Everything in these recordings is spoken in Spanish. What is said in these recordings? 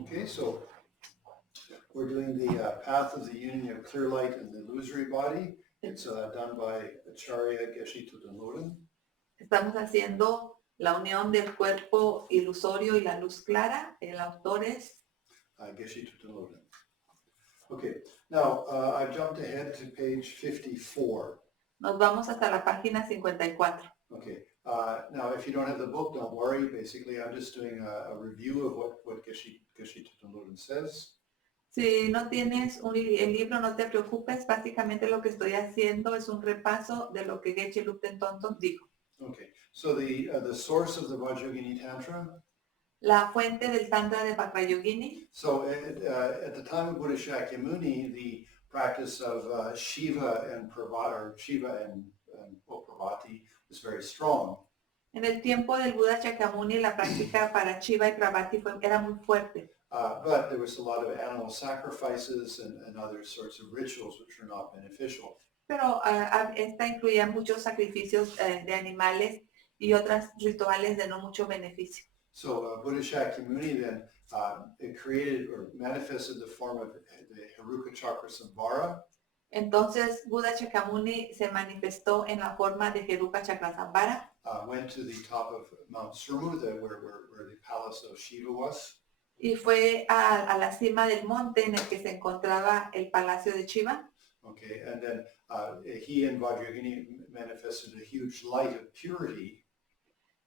Okay, so we're doing the Path of the Union of Clear Light and the Illusory Body. It's done by Acharya Geshe Tutanloden. Estamos haciendo la unión del cuerpo ilusorio y la luz clara. El autor es Geshe Tutanloden. Okay, now I've jumped ahead to page 54. Nos vamos hasta la página 54. Okay, now if you don't have the book, don't worry. Basically, I'm just doing a review of what Geshe Tutanloden says. Si no tienes el libro, no te preocupes. Básicamente lo que estoy haciendo es un repaso de lo que Geshe Lupten Tonton dijo. Okay, so the source of the Vajrayogini Tantra. La fuente del Tantra de Vajrayogini. So at the time of Buddha Shakyamuni, the practice of Shiva and Parvati was very strong. En el tiempo del Buda Shakyamuni, la práctica para Shiva y Parvati era muy fuerte. But there was a lot of animal sacrifices and other sorts of rituals which are not beneficial. Pero esta incluía muchos sacrificios de animales y otros rituales de no mucho beneficio. So Buddha Shakyamuni then it created or manifested the form of the Heruka Chakra Samvara. Entonces Buda Shakyamuni se manifestó en la forma de Heruka Chakrasambhara. Went to the top of Mount Surmu, where the palace of Shiva was. Y fue a la cima del monte en el que se encontraba el palacio de Shiva. Okay, and then he and Vajrayogini manifested a huge light of purity.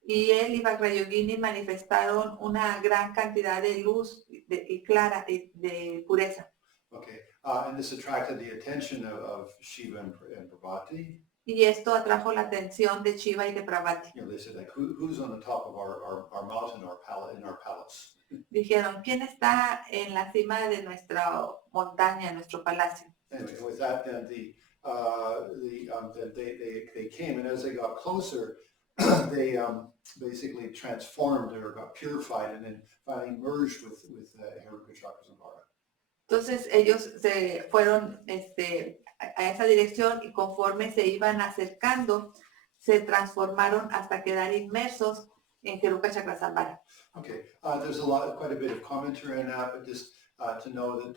Y él y Vajrayogini manifestaron una gran cantidad de luz y clara de pureza. Okay, and this attracted the attention of Shiva and Parvati. Y esto atrajo la atención de Shiva y de Parvati. You know, they said, like, who's on the top of our mountain, in our palace? Dijeron, ¿quién está en la cima de nuestra montaña, nuestro palacio? Anyway, with that, then they came, and as they got closer, they basically transformed or got purified, and then finally merged with Heruka Chakra Samvara. Entonces ellos se fueron a esa dirección y conforme se iban acercando, se transformaron hasta quedar inmersos en Heruka Chakrasambhara. Okay, there's quite a bit of commentary on that, but just to know that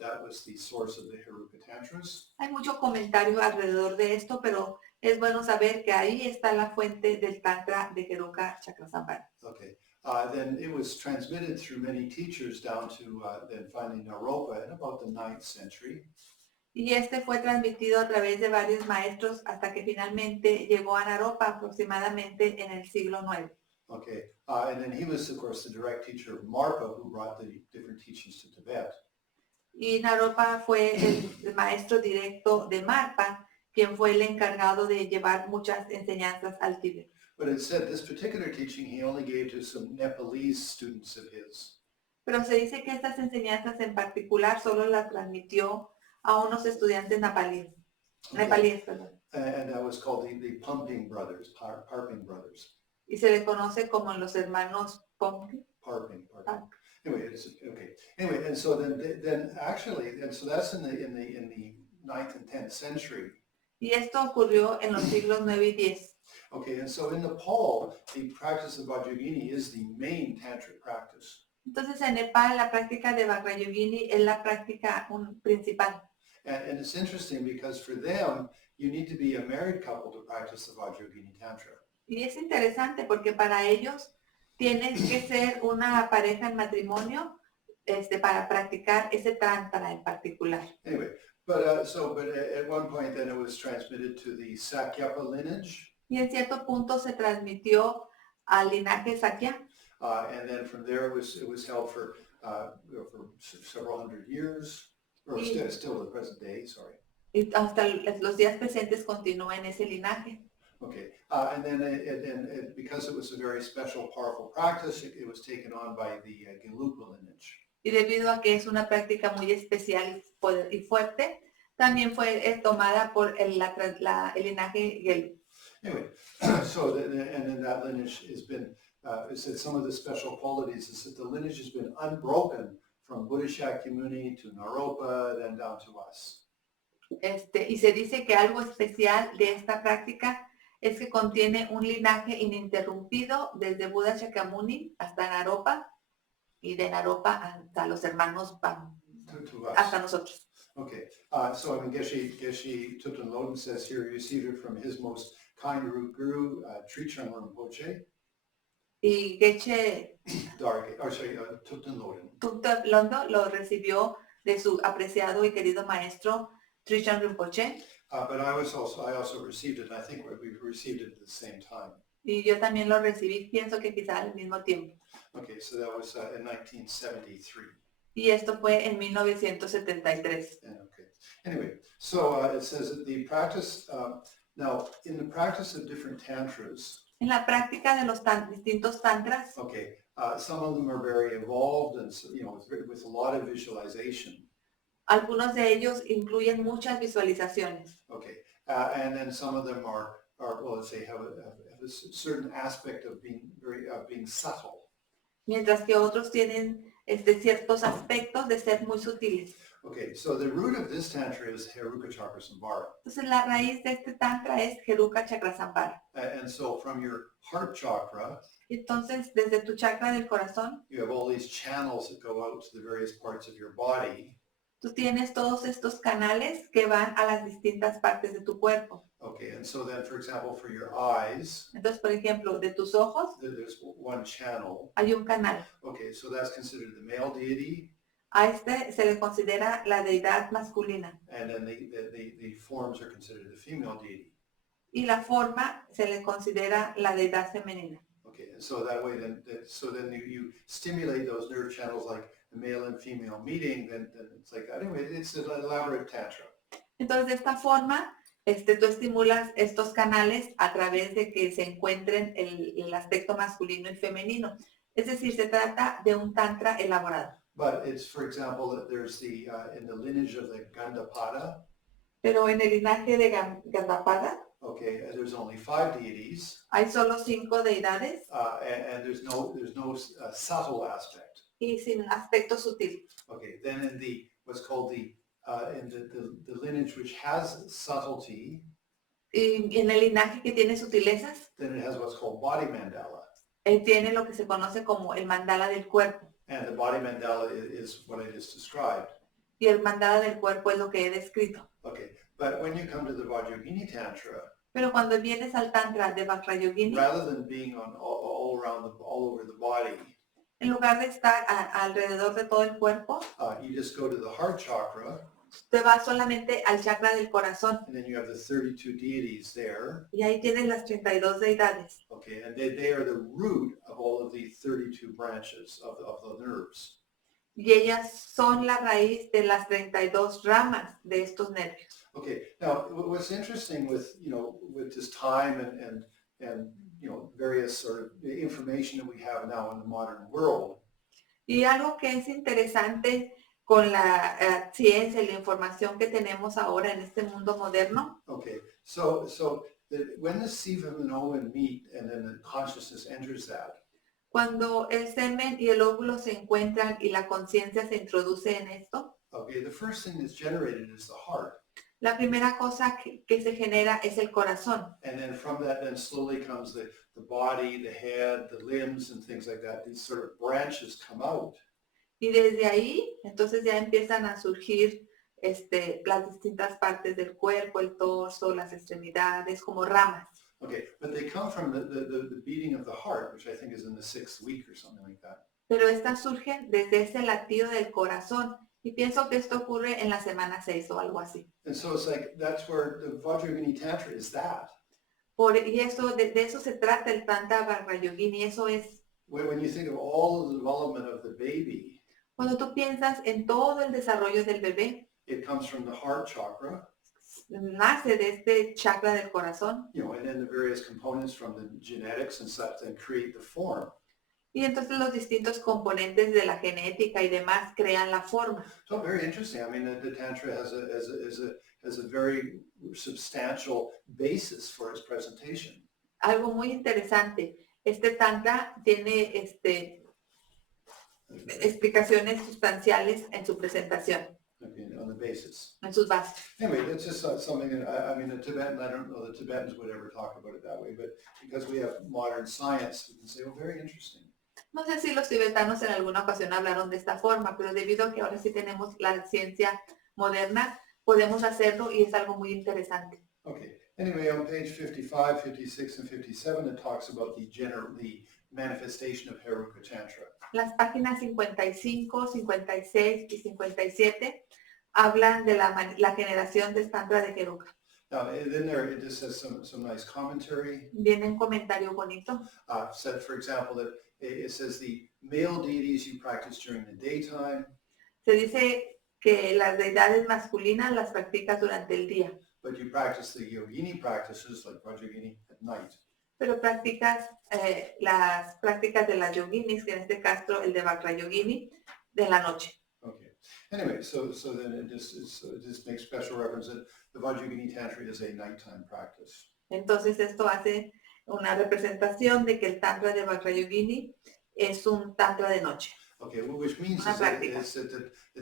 that was the source of the Heruka Tantras. Hay mucho comentario alrededor de esto, pero es bueno saber que ahí está la fuente del Tantra de Heruka Chakrasambhara. Okay, then it was transmitted through many teachers down to then finally Naropa in about the 9th century. Y fue transmitido a través de varios maestros hasta que finalmente llegó a Naropa aproximadamente en el siglo IX. Okay, and then he was, of course, the direct teacher of Marpa, who brought the different teachings to Tibet. Y Naropa fue el maestro directo de Marpa, quien fue el encargado de llevar muchas enseñanzas al Tíbet. But it said this particular teaching he only gave to some Nepalese students of his. Pero se dice que estas enseñanzas en particular solo las transmitió a unos estudiantes nepalíes. And that was called the Pumping Brothers, Parping Brothers. Y se le conoce como los hermanos Pumping. Parping. Anyway, okay. Anyway, and so then actually, and so that's in the 9th and 10th century. Y esto ocurrió en los siglos 9 y 10. Okay, and so in Nepal, the practice of Vajrayogini is the main tantric practice. Entonces en Nepal la práctica de Vajrayogini es la práctica principal. And it's interesting because for them, you need to be a married couple to practice the Vajrayogini Tantra. Y es interesante porque para ellos tienes que ser una pareja en matrimonio para practicar ese tantra en particular. Anyway, but at one point then it was transmitted to the Sakyapa lineage. Y en cierto punto se transmitió al linaje Sakya. And then from there it was held for several hundred years, or still the present day, sorry. Y hasta los días presentes continúa en ese linaje. Okay, and then because it was a very special, powerful practice, it was taken on by the Gelugpa lineage. Y debido a que es una práctica muy especial y fuerte, también fue tomada por el linaje Gelug. Anyway, so and then that lineage has been, it said some of the special qualities is that the lineage has been unbroken from Buddha Shakyamuni to Naropa, then down to us. Y se dice que algo especial de esta práctica es que contiene un linaje ininterrumpido desde Buda Shakyamuni hasta Naropa y de Naropa hasta los hermanos to us. hasta nosotros. Okay, so I mean, Geshe Thupten Lodin says here, he received it from his most kind guru, Trichang Rinpoche, Y Geshe Thupten Lodin. Thupten Lodin lo recibió de su apreciado y querido maestro Trishan Rinpoche. But I also received it, and I think we received it at the same time. Y yo también lo recibí, pienso que quizá al mismo tiempo. Okay, so that was in 1973. Y esto fue en 1973. Okay. Anyway, so it says that the practice, now in the practice of different tantras, En la práctica de los distintos tantras, okay, some of them are very evolved and, with a lot of visualization. algunos de ellos incluyen muchas visualizaciones. Okay, and then some of them are well, let's say have a certain aspect of being subtle. Mientras que otros tienen ciertos aspectos de ser muy sutiles. Okay, so the root of this tantra is Heruka Chakra Samvara. Entonces la raíz de este tantra es Heruka Chakrasambhara. And so from your heart chakra, Entonces desde tu chakra del corazón, you have all these channels that go out to the various parts of your body. tú tienes todos estos canales que van a las distintas partes de tu cuerpo. Okay, and so then, for example, for your eyes, Entonces, por ejemplo, de tus ojos there's one channel. hay un canal. Okay, so that's considered the male deity, A este se le considera la deidad masculina and then the forms are considered the female deity. y la forma se le considera la deidad femenina. Okay, and so that way, then you stimulate those nerve channels like the male and female meeting. Then it's like that. Anyway, it's an elaborate tantra. Entonces, de esta forma, tú estimulas estos canales a través de que se encuentren el aspecto masculino y femenino. Es decir, se trata de un tantra elaborado. But it's, for example, that there's in the lineage of the Gandapada, Pero en el linaje de Gandapada okay, there's only 5 deities, hay solo 5 deidades and there's no subtle aspect. y sin aspecto sutil. Okay, then in the what's called the lineage which has subtlety, Y en el linaje que tiene sutilezas, then it has what's called body mandala. tiene lo que se conoce como el mandala del cuerpo. And the body mandala is what I just described. Y el mandala del cuerpo es lo que he descrito. Okay, but when you come to the Vajrayogini Tantra, Pero cuando vienes al tantra de Vajrayogini, rather than being on all over the body, en lugar de estar alrededor de todo el cuerpo, you just go to the heart chakra, te vas solamente al chakra del corazón and then you have the 32 deities there. y ahí tienes las 32 deidades. Okay, and they are the root of all of the 32 branches of the nerves. Y ellas son la raíz de las 32 ramas de estos nervios. Okay, now what's interesting with this time and various sort of information that we have now in the modern world, Y algo que es interesante con la ciencia y la información que tenemos ahora en este mundo moderno, okay, so when the Siva and Owen meet and then the consciousness enters that, cuando el semen y el óvulo se encuentran y la conciencia se introduce en esto, okay, the first thing that's generated is the heart. la primera cosa que se genera es el corazón. And then from that then slowly comes the body, the head, the limbs and things like that. These sort of branches come out. Y desde ahí, entonces ya empiezan a surgir las distintas partes del cuerpo, el torso, las extremidades, como ramas. Okay, but they come from the beating of the heart, which I think is in the 6th week or something like that. Pero estas surgen desde ese latido del corazón. Y pienso que esto ocurre en la semana 6 o algo así. And so it's like, that's where the Vajrayogini Tantra is that. Y eso, de eso se trata el Tantra Vajrayogini, eso es. When you think of all of the development of the baby, Cuando tú piensas en todo el desarrollo del bebé, it comes from the heart chakra, nace de este chakra del corazón. and then the various components from the genetics and such that create the form. Y entonces los distintos componentes de la genética y demás crean la forma. So very interesting. I mean, the Tantra has a very substantial basis for its presentation. Algo muy interesante. Este Tantra tiene explicaciones sustanciales en su presentación, On the basis. en sus bases. Anyway, that's just something that, I mean, the Tibetan, I don't know the Tibetans would ever talk about it that way, but because we have modern science, we can say, oh, very interesting. No sé si los tibetanos en alguna ocasión hablaron de esta forma, pero debido a que ahora sí tenemos la ciencia moderna, podemos hacerlo y es algo muy interesante. Okay. Anyway, on page 55, 56, and 57, it talks about the manifestation of Heruka Tantra. Las páginas 55, 56 y 57 hablan de la generación del Tantra de Heruka. Now, then there it just says some nice commentary. Viene un comentario bonito. Said, for example, that it says the male deities you practice during the daytime, Se dice que las deidades masculinas las practicas durante el día, but you practice the yogini practices like Vajrayogini at night. pero practicas las prácticas de las yoginis, que en este caso el de Vajrayogini, de la noche. Okay. Anyway, so then it just makes special reference that the Vajrayogini Tantra is a nighttime practice. Entonces esto hace una representación de que el Tantra de Vajrayogini es un Tantra de noche. Okay, which means Una is that práctica. it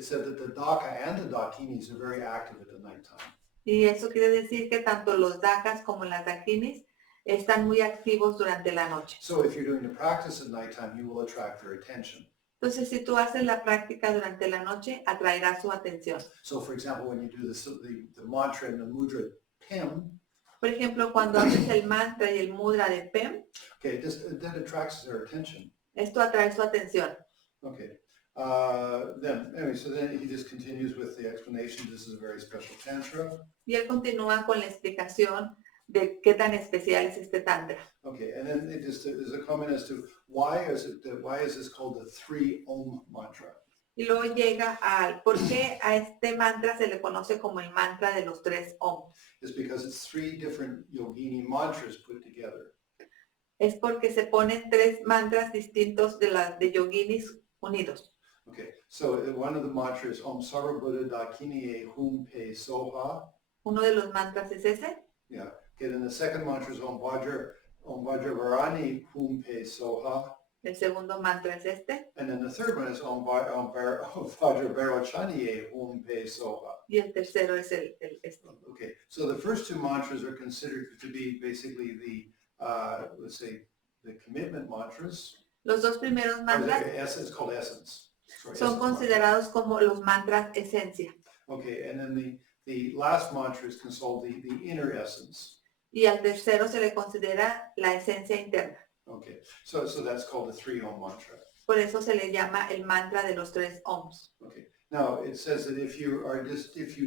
said that the Daka and the Dakinis are very active at the nighttime. Y eso quiere decir que tanto los dakas como las dakinis están muy activos durante la noche. So if you're doing the practice at nighttime, you will attract their attention. Entonces, si tú haces la práctica durante la noche, atraerá su atención. So for example, when you do the mantra and the mudra Pem, Por ejemplo, cuando haces el mantra y el mudra de Pem, okay, that attracts their attention. esto atrae su atención. Okay. So then he just continues with the explanation. This is a very special tantra. Y él continúa con la explicación de qué tan especial es este tantra. Okay, and then there's a comment as to why is this called the 3 Om mantra? Y luego llega al por qué a este mantra se le conoce como el mantra de los 3 Om. It's because it's 3 different yogini mantras put together. Es porque se ponen 3 mantras distintos de yoginis unidos. Okay, so one of the mantras Om Sarva Buddha Dakiniye Hum Pe Soha. Uno de los mantras es ese. Yeah. Okay, then the second mantra is Om Vajravarani Hum Pe Soha. El segundo mantra es este. And then the third one is Om Vajravarachaniye Hum Pe Soha. Y el tercero es este. Okay, so the first 2 mantras are considered to be basically the, let's say, the commitment mantras. Los 2 primeros mantras It's called essence. Sorry, son essence considerados como los mantras esencia. mantra. Okay, and then the last mantra is called the inner essence. Y al tercero se le considera la esencia interna. Okay, so that's called the 3 Om mantra. Por eso se le llama el mantra de los 3 Oms. Okay, now it says that if you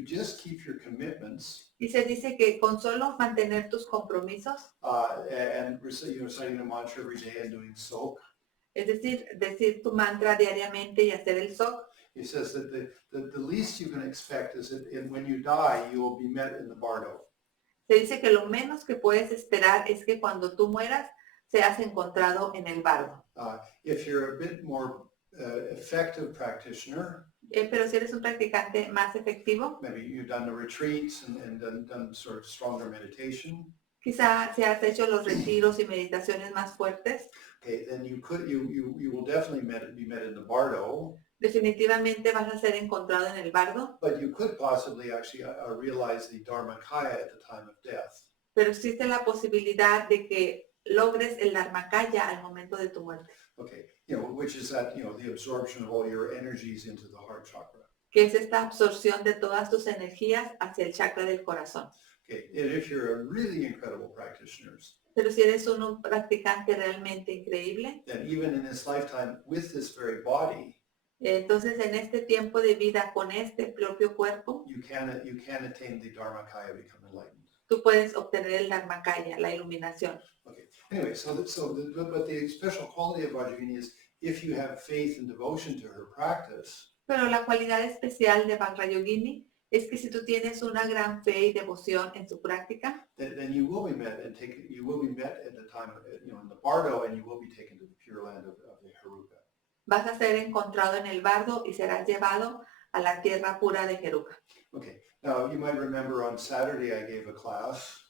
just keep your commitments Y se dice que con solo mantener tus compromisos, and reciting the mantra every day and doing sok, es decir tu mantra diariamente y hacer el sok, it says that the least you can expect is that when you die, you will be met in the bardo. se dice que lo menos que puedes esperar es que cuando tú mueras seas encontrado en el bardo. If you're a bit more effective practitioner, Pero si eres un practicante más efectivo, maybe you've done the retreats and done sort of stronger meditation, quizá si has hecho los retiros y meditaciones más fuertes, okay, then you will definitely be met in the bardo, definitivamente vas a ser encontrado en el bardo, but you could possibly actually realize the Dharmakaya at the time of death. pero existe la posibilidad de que logres el Dharmakaya al momento de tu muerte, Okay, which is that, the absorption of all your energies into the heart chakra. que es esta absorción de todas tus energías hacia el chakra del corazón. Okay, and if you're a really incredible practitioner, Pero si eres un practicante realmente increíble, then even in this lifetime with this very body, entonces en este tiempo de vida con este propio cuerpo, you can attain the Dharmakaya, become enlightened. tú puedes obtener el Dharmakaya, la iluminación. Okay. Anyway, but the special quality of Vajrayogini is if you have faith and devotion to her practice, Pero la cualidad especial de Vajrayogini es que si tú tienes una gran fe y devoción en su práctica, then you will be met at the time of, in the bardo, and you will be taken to the pure land of the Heruka. vas a ser encontrado en el bardo y serás llevado a la tierra pura de Heruka. Okay. Now you might remember on Saturday I gave a class,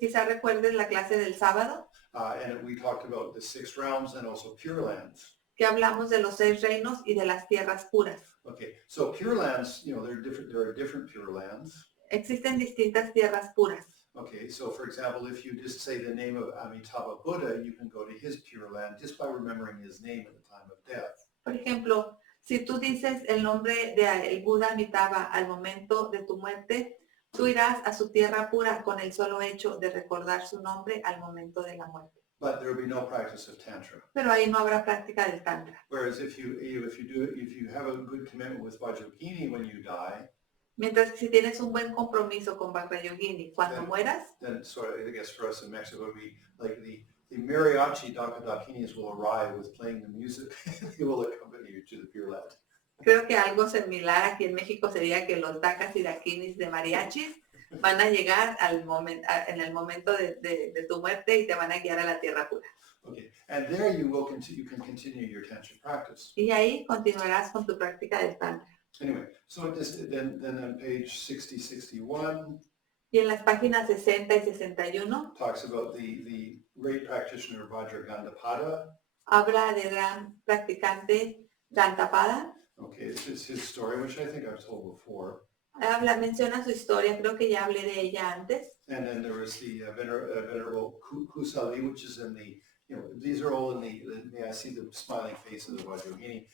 Quizás recuerdes la clase del sábado, and we talked about the 6 realms and also pure lands. que hablamos de los 6 reinos y de las tierras puras. Okay, so pure lands, there are different pure lands. Existen distintas tierras puras. Okay, so for example, if you just say the name of Amitabha Buddha, you can go to his Pure Land just by remembering his name at the time of death. Por ejemplo, si tú dices el nombre del Buda Amitabha al momento de tu muerte, tú irás a su tierra pura con el solo hecho de recordar su nombre al momento de la muerte. But there will be no practice of Tantra. Pero ahí no habrá práctica del Tantra. Whereas if you have a good commitment with Vajrayogini when you die, Mientras que si tienes un buen compromiso con Vajrayogini, cuando mueras, then sort of, I guess for us in Mexico, it would be like the mariachi Dakadakinis will arrive with playing the music. They will accompany you to the Pure Land. creo que algo similar aquí en México sería que los dacas y daquinis de mariachis van a llegar en el momento de tu muerte y te van a guiar a la tierra pura. Okay, and there you can continue your Tantric practice. Y ahí continuarás con tu práctica del Tantra. Anyway, so then on page 60, 61, Y en las páginas 60 y 61 talks about the great practitioner Vajragandapada. habla del gran practicante Gantapada. Okay, this is his story, which I think I've told before. Menciona su historia, creo que ya hablé de ella antes. And then there was the venerable Kusali, which is in the, these are all in the I see the smiling face of the Vajrayogini,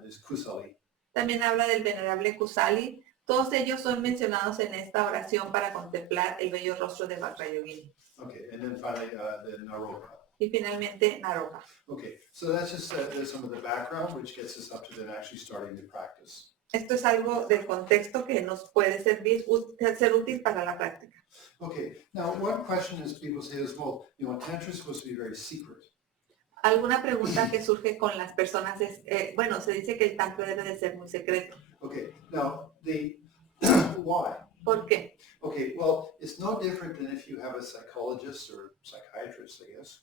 there's Kusali. También habla del venerable Kusali. Todos ellos son mencionados en esta oración para contemplar el bello rostro de Vajrayogini. Okay, and then finally the Naropa. Y finalmente Naropa. Okay, so that's just some of the background, which gets us up to then actually starting to practice. Esto es algo del contexto que nos puede ser útil para la práctica. Okay, now one question is people say is, well, Tantra is supposed to be very secret. Alguna pregunta que surge con las personas es, bueno, se dice que el tantra debe de ser muy secreto. Okay, now why? ¿Por qué? Okay, well, it's no different than if you have a psychologist or psychiatrist, I guess.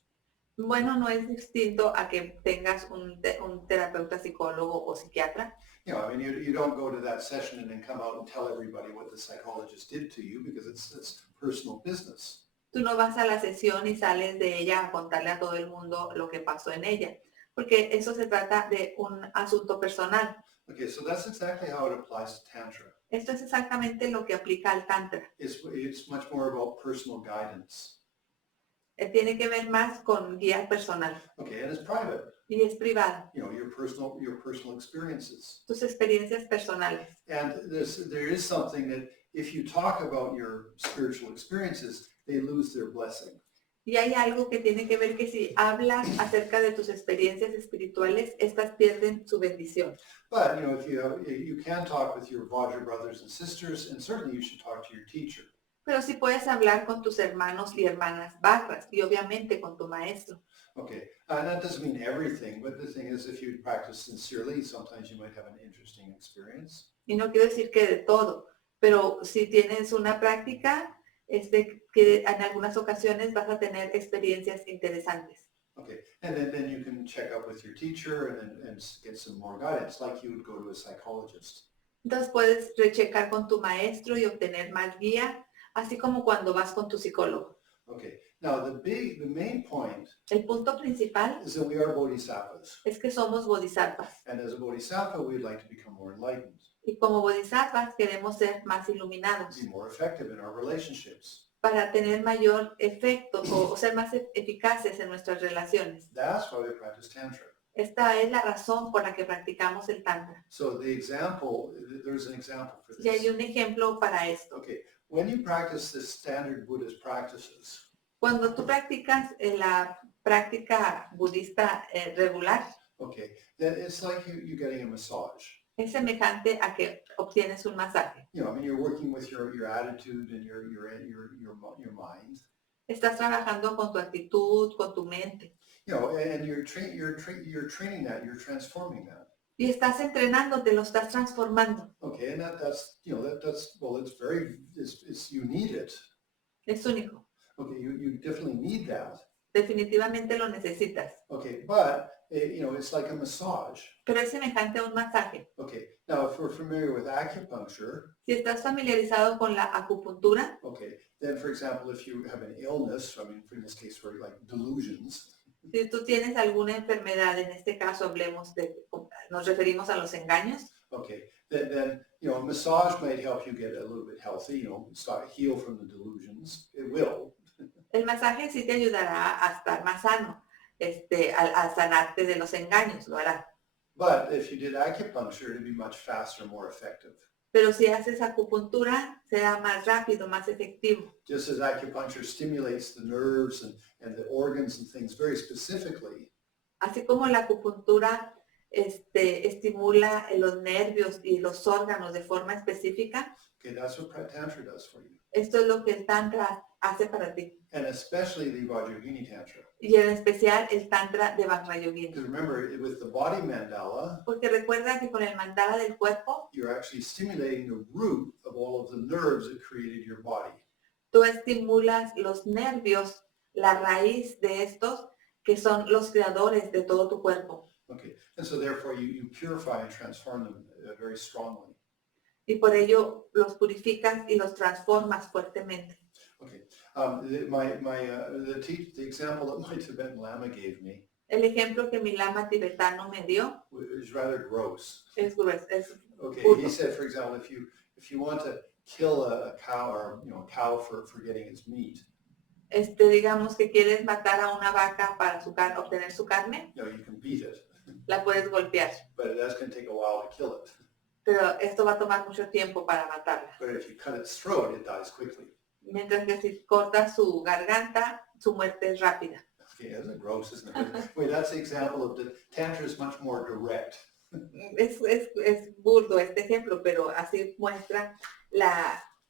Bueno, no es distinto a que tengas un terapeuta, psicólogo o psiquiatra. I mean, you don't go to that session and then come out and tell everybody what the psychologist did to you because it's personal business. Tú no vas a la sesión y sales de ella a contarle a todo el mundo lo que pasó en ella, porque eso se trata de un asunto personal. Okay, so that's exactly how it applies to Tantra. Esto es exactamente lo que aplica al Tantra. It's much more about personal guidance. Tiene que ver más con guía personal. Okay, and it's private. Y es privado. Your personal experiences. Tus experiencias personales. And there is something that if you talk about your spiritual experiences, they lose their blessing. Y hay algo que tiene que ver que si hablas acerca de tus experiencias espirituales, estas pierden su bendición. But, if you can talk with your Vajra brothers and sisters, and certainly you should talk to your teacher. Pero si puedes hablar con tus hermanos y hermanas Vajras y obviamente con tu maestro. Okay, and that doesn't mean everything, but the thing is if you practice sincerely, sometimes you might have an interesting experience. Y no quiero decir que de todo, pero si tienes una práctica, es de que en algunas ocasiones vas a tener experiencias interesantes. Okay, and then you can check up with your teacher and get some more guidance, like you would go to a psychologist. Entonces puedes rechecar con tu maestro y obtener más guía, así como cuando vas con tu psicólogo. Okay, now the main point El punto principal is that we are bodhisattvas. es que somos bodhisattvas. And as a bodhisattva, we'd like to become more enlightened, Y como bodhisattvas queremos ser más iluminados be more effective in our relationships. para tener mayor efecto o ser más eficaces en nuestras relaciones. That's why we practice Tantra. Esta es la razón por la que practicamos el Tantra. So there's an example for Y hay this. un ejemplo para esto. Okay, when you practice the standard Buddhist practices, Cuando tú practicas la práctica budista regular, okay, then it's like you getting a massage. es semejante a que obtienes un masaje. I mean, you're working with your attitude and your mind. Estás trabajando con tu actitud, con tu mente. And you're training that, you're transforming that. Y estás entrenándote, lo estás transformando. Okay, and that's you need it. Es único. Okay, you definitely need that. Definitivamente lo necesitas. Okay, but it's like a massage. Pero es semejante a un masaje. Okay, now if we're familiar with acupuncture, Si estás familiarizado con la acupuntura, okay, then for example, if you have an illness, I mean, in this case, for like delusions, si tú tienes alguna enfermedad, en este caso nos referimos a los engaños, Okay, then, you know, massage might help you get a little bit healthy, you know, start heal from the delusions. It will. El masaje sí te ayudará a estar más sano, a sanarte de los engaños, lo hará. But if you did acupuncture, it'd be much faster, more effective. Pero si haces acupuntura, será más rápido, más efectivo. Just as acupuncture stimulates the nerves and the organs and things very specifically, Así como la acupuntura estimula los nervios y los órganos de forma específica, okay, that's what Tantra does for you. esto es lo que el Tantra hace para ti. And especially the Vajrayogini Tantra. Y en especial el Tantra de Vajrayogini. Because remember, with the body mandala, Porque recuerda que con el mandala del cuerpo, you're actually stimulating the root of all of the nerves that created your body. tú estimulas los nervios, la raíz de estos, que son los creadores de todo tu cuerpo. Okay, and so therefore you purify and transform them very strongly. Y por ello los purificas y los transformas fuertemente. Okay, the example that my Tibetan Lama gave me El ejemplo que mi lama tibetano me dio is rather gross. es grueso. Okay, he said, for example, if you want to kill a cow or a cow for getting its meat, Digamos que quieres matar a una vaca para obtener su carne, you can beat it, la puedes golpear. but that's going to take a while to kill it. Pero esto va a tomar mucho tiempo para matarla. But if you cut its throat, it dies quickly. Mientras que si cortas su garganta, su muerte es rápida. Okay, isn't it gross, isn't it? Wait, that's the example of the Tantra is much more direct. Es burdo este ejemplo, pero así muestra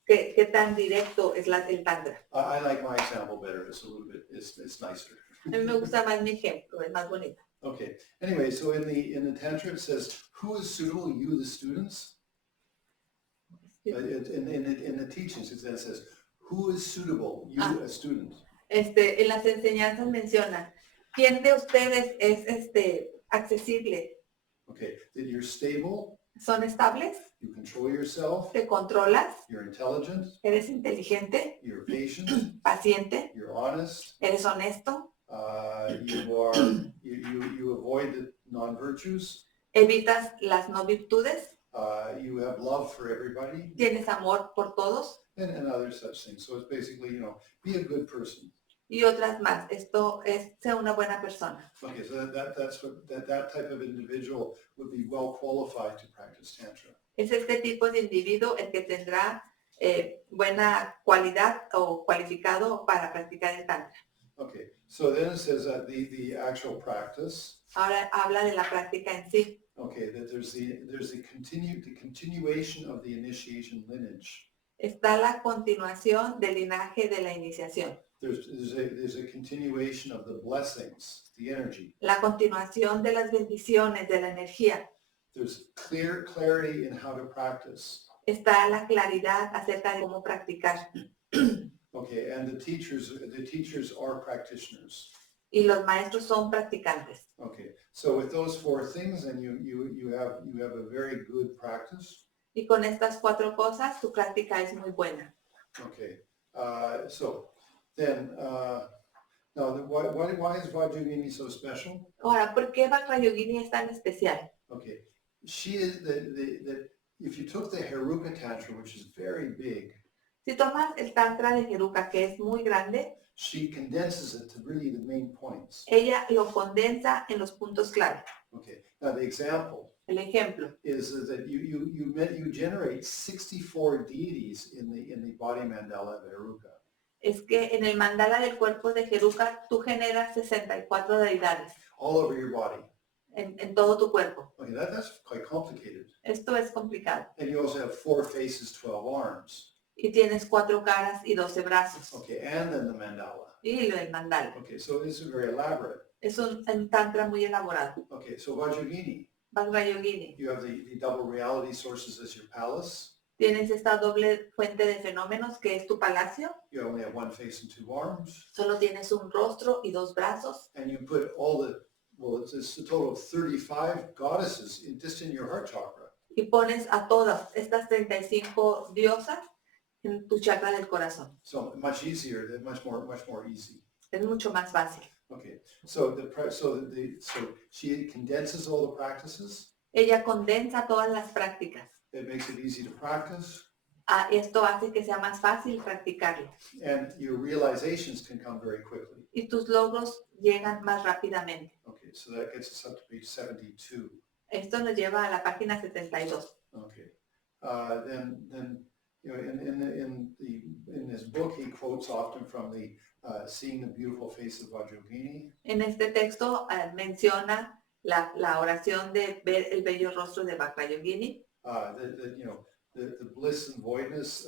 qué tan directo es el Tantra. I like my example better. It's a little bit, it's nicer. A mí me gusta más mi ejemplo, es más bonito. Okay. Anyway, so in the Tantra it says, who is suitable? You, the students. In the teachings it says, who is suitable? You, a student. En las enseñanzas menciona, ¿quién de ustedes es accesible? Okay, that you're stable, ¿Son estables? you control yourself, ¿Te controlas? you're intelligent, ¿Eres inteligente? you're patient, ¿Paciente? you're honest, ¿Eres honesto? you avoid the non-virtues, ¿Evitas las no virtudes? you have love for everybody, ¿Tienes amor por todos? and other such things. So it's basically, be a good person. Y otras más. Esto es ser una buena persona. Okay, so that type of individual would be well qualified to practice Tantra. Es este tipo de individuo el que tendrá buena cualidad o cualificado para practicar el Tantra. Okay, so then it says that the actual practice, Ahora habla de la práctica en sí. okay, that there's the continuation of the initiation lineage. Está la continuación del linaje de la iniciación. There's a continuation of the blessings, the energy. La continuación de las bendiciones, de la energía. There's clarity in how to practice. Está la claridad acerca de cómo practicar. Okay, and the teachers are practitioners. Y los maestros son practicantes. Okay, so with those four things, then you have a very good practice. Y con estas 4 cosas, tu práctica es muy buena. Okay, so then now why is Vajrayogini so special? Ahora, ¿por qué Vajrayogini es tan especial? Okay, she is that if you took the Heruka Tantra, which is very big, Si tomas el Tantra de Heruka, que es muy grande, she condenses it to really the main points. ella lo condensa en los puntos clave. Okay, now the example El ejemplo is that you generate 64 deities in the body mandala of Heruka. es que en el mandala del cuerpo de Heruka tú generas 64 deidades All over your body. en todo tu cuerpo. Okay, that's quite complicated. Esto es complicado. And you also have 4 faces, 12 arms. Y tienes 4 caras y 12 brazos. Okay, and then the mandala. Y lo del mandala. Okay, so it's very elaborate. Es un Tantra muy elaborado. Okay, so Vajrayogini, Vajrayogini. you have the double reality sources as your palace. Tienes esta doble fuente de fenómenos que es tu palacio. You only have 1 face and 2 arms. Solo tienes un rostro y 2 brazos. And you put it's a total of 35 goddesses just in your heart chakra. Y pones a todas estas 35 diosas en tu chakra del corazón. So much easier, much more easy. Es mucho más fácil. Okay, so she condenses all the practices. Ella condensa todas las prácticas. It makes it easy to practice, Esto hace que sea más fácil practicarlo and your realizations can come very quickly. y tus logros llegan más rápidamente. Okay, so that gets us up to page 72. Esto nos lleva a la página 72. Okay. Then you know, in this book, he quotes often from the Seeing the Beautiful Face of Vajrayogini. En este texto menciona la oración de ver el bello rostro de Vajrayogini. That you know, the bliss and voidness.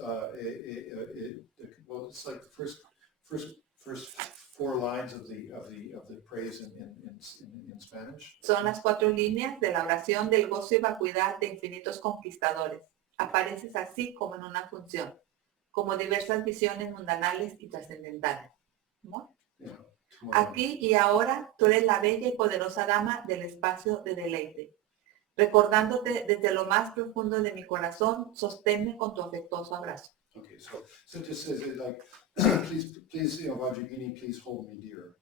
Well, it's like the first 4 lines of the praise in Spanish. Son las 4 líneas de la oración del gozo y vacuidad de infinitos conquistadores. Apareces así como en una función, como diversas visiones mundanales y trascendentales. ¿No? You know, Aquí y ahora tú eres la bella y poderosa dama del espacio de deleite. Recordándote desde lo más profundo de mi corazón, sosténme con tu afectuoso abrazo. Okay, so it just says it like, please, you know, Vajrayogini, please hold me dear.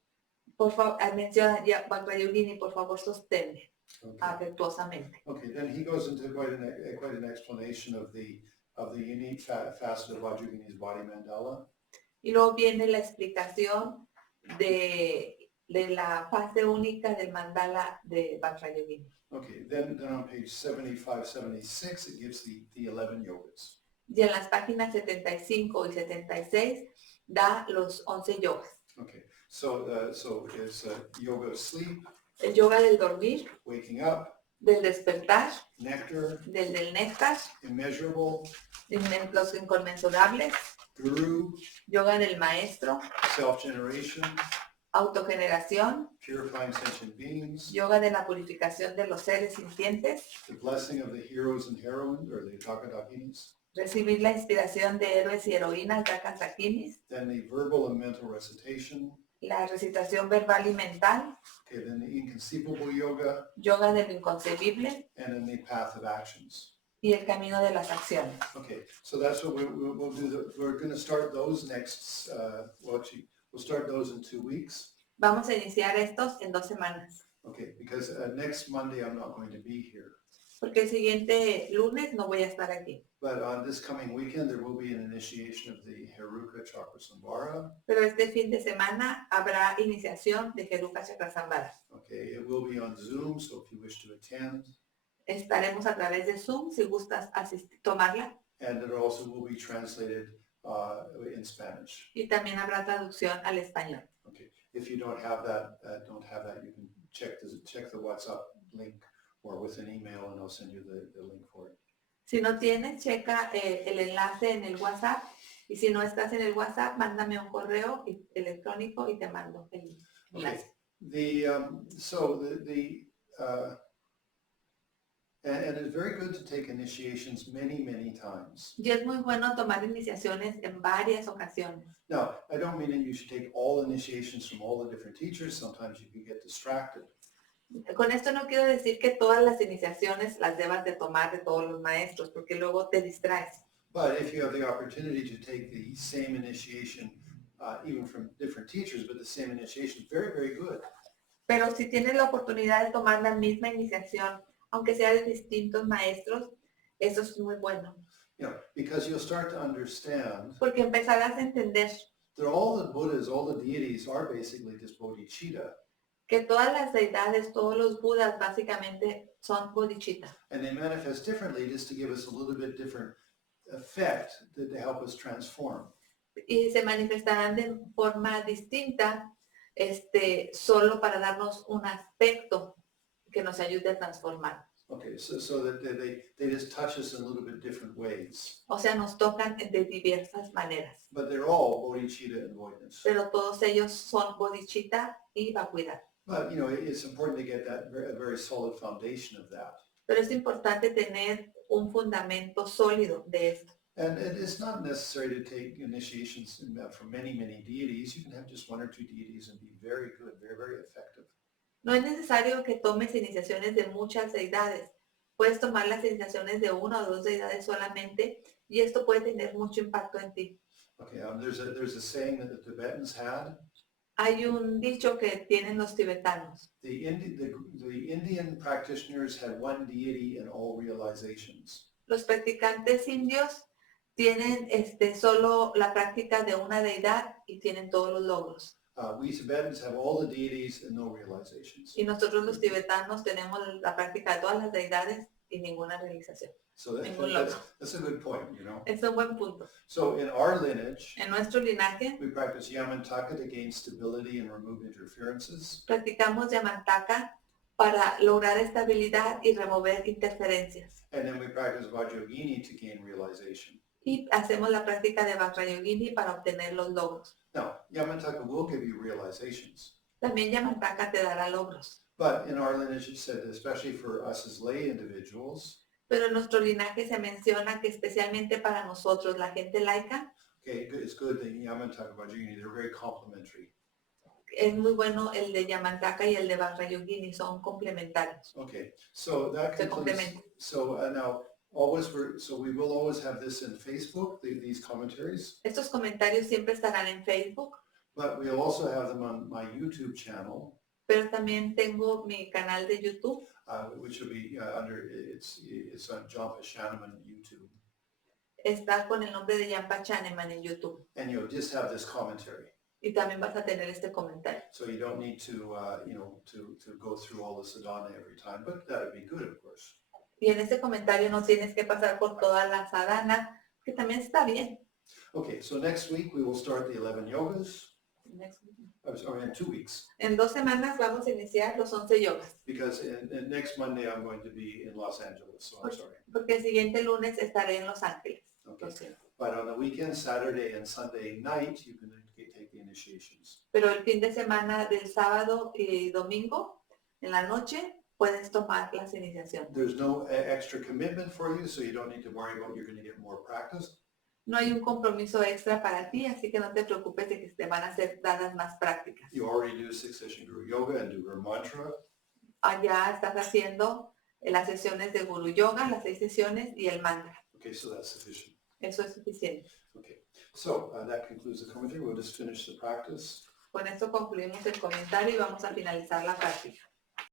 Por favor, menciona ya Vajrayogini, por favor, sosténme Okay. afectuosamente. Okay, then he goes into quite an explanation of the unique facet of Vajrayogini's body mandala. Y luego viene la explicación de la fase única del mandala de Vajrayogini. Okay, then on page 75, 76, it gives the 11 yogas. Y en las páginas 75 y 76 da los 11 yogas. Okay, so it's yoga of sleep, El yoga del dormir, waking up, del despertar, nectar, del néctar, immeasurable, los inconmensurables, guru, yoga del maestro, self-generation, autogeneración, purifying sentient beings, yoga de la purificación de los seres sintientes, the blessing of the heroes and heroines, or the Takadakinis, recibir la inspiración de héroes y heroínas, Dakas Dakinis, then the verbal and mental recitation, la recitación verbal y mental, okay, then the inconceivable yoga, yoga de lo inconcebible and then the path of actions. y el camino de las acciones. Okay, so that's what we'll do. We're going to start those next, well, actually, we'll start those in 2 weeks. Vamos a iniciar estos en 2 semanas, Okay, because next Monday I'm not going to be here. porque el siguiente lunes no voy a estar aquí. But on this coming weekend, there will be an initiation of the Heruka Chakra Samvara. Pero este fin de semana habrá iniciación de Heruka Chakrasambhara. Okay, it will be on Zoom, so if you wish to attend. Estaremos a través de Zoom si gustas tomarla. And it also will be translated in Spanish. Y también habrá traducción al español. Okay, if you don't have that, you can check the WhatsApp link or with an email, and I'll send you the link for it. Si no tienes, checa el enlace en el WhatsApp. Y si no estás en el WhatsApp, mándame un correo electrónico y te mando el enlace. And it's very good to take initiations many times. Y es muy bueno tomar iniciaciones en varias ocasiones. Now, I don't mean that you should take all initiations from all the different teachers. Sometimes you can get distracted. Con esto no quiero decir que todas las iniciaciones las debas de tomar de todos los maestros, porque luego te distraes. But if you have the opportunity to take the same initiation, even from different teachers, but the same initiation, very good. Pero si tienes la oportunidad de tomar la misma iniciación, aunque sea de distintos maestros, eso es muy bueno. You know, because you'll start to understand Porque empezarás a entender that all the Buddhas, all the deities are basically this bodhicitta. que todas las deidades, todos los budas básicamente son bodhicitta. And they manifest differently just to give us a little bit different effect to help us transform. Y se manifestarán de forma distinta, solo para darnos un aspecto que nos ayude a transformar. Okay, so that they just touch us in a little bit different ways. O sea, nos tocan de diversas maneras. But they're all bodhicitta and voidness. Pero todos ellos son bodhicitta y vacuidad. But, you know, it's important to get a very solid foundation of that. Pero es importante tener un fundamento sólido de esto. And it's not necessary to take initiations from many deities. You can have just 1 or 2 deities and be very good, very effective. No es necesario que tomes iniciaciones de muchas deidades. Puedes tomar las iniciaciones de 1 o 2 deidades solamente y esto puede tener mucho impacto en ti. Okay, there's a saying that the Tibetans had. Hay un dicho que tienen los tibetanos. The Indian practitioners had one deity in all realizations. Los practicantes indios tienen solo la práctica de una deidad y tienen todos los logros. We Tibetans have all the deities and no realizations. Y nosotros los tibetanos tenemos la práctica de todas las deidades y ninguna realización. So Ningún logro. that's a good point, you know. Es un buen punto. So in our lineage, En nuestro linaje we practice Yamantaka to gain stability and remove interferences. practicamos Yamantaka para lograr estabilidad y remover interferencias. And then we practice Vajrayogini to gain realization. Y hacemos la práctica de Vajrayogini para obtener los logros. Now, Yamantaka will give you realizations. También Yamantaka te dará logros. But in our lineage, it said, especially for us as lay individuals, Pero en nuestro linaje se menciona que especialmente para nosotros, la gente laica, okay, it's good that Yamantaka and Vajrayogini, they're very complementary. es muy bueno el de Yamantaka y el de Vajrayogini, son complementarios. Okay, so that Se concludes. complementan. So now, so we will always have this in Facebook, these commentaries, Estos comentarios siempre estarán en Facebook, but we'll also have them on my YouTube channel, pero también tengo mi canal de YouTube, which will be it's on John Shaneman YouTube. está con el nombre de Jampa Chaneman en YouTube. And you'll just have this commentary. Y también vas a tener este comentario. So you don't need to, to go through all the sadhana every time, but that would be good, of course. Y en este comentario no tienes que pasar por toda la sadhana, que también está bien. Okay, so next week we will start the 11 yogas. In 2 weeks, En 2 semanas vamos a iniciar los 11 yogas, because in next Monday I'm going to be in Los Angeles, so I'm sorry. porque el siguiente lunes estaré en Los Ángeles. Okay. Lo siento. But on the weekend, Saturday and Sunday night, you can take the initiations. Pero el fin de semana del sábado y domingo, en la noche, puedes tomar las iniciaciones. There's no extra commitment for you, so you don't need to worry about you're going to get more practice. No hay un compromiso extra para ti, así que no te preocupes de que te van a ser dadas más prácticas. You already do Succession Guru Yoga and do Guru Mantra. Allá estás haciendo las sesiones de Guru Yoga, las 6 sesiones y el mantra. Okay, so that's sufficient. Eso es suficiente. Okay, so that concludes the commentary. We'll just finish the practice. Con esto concluimos el comentario y vamos a finalizar la práctica.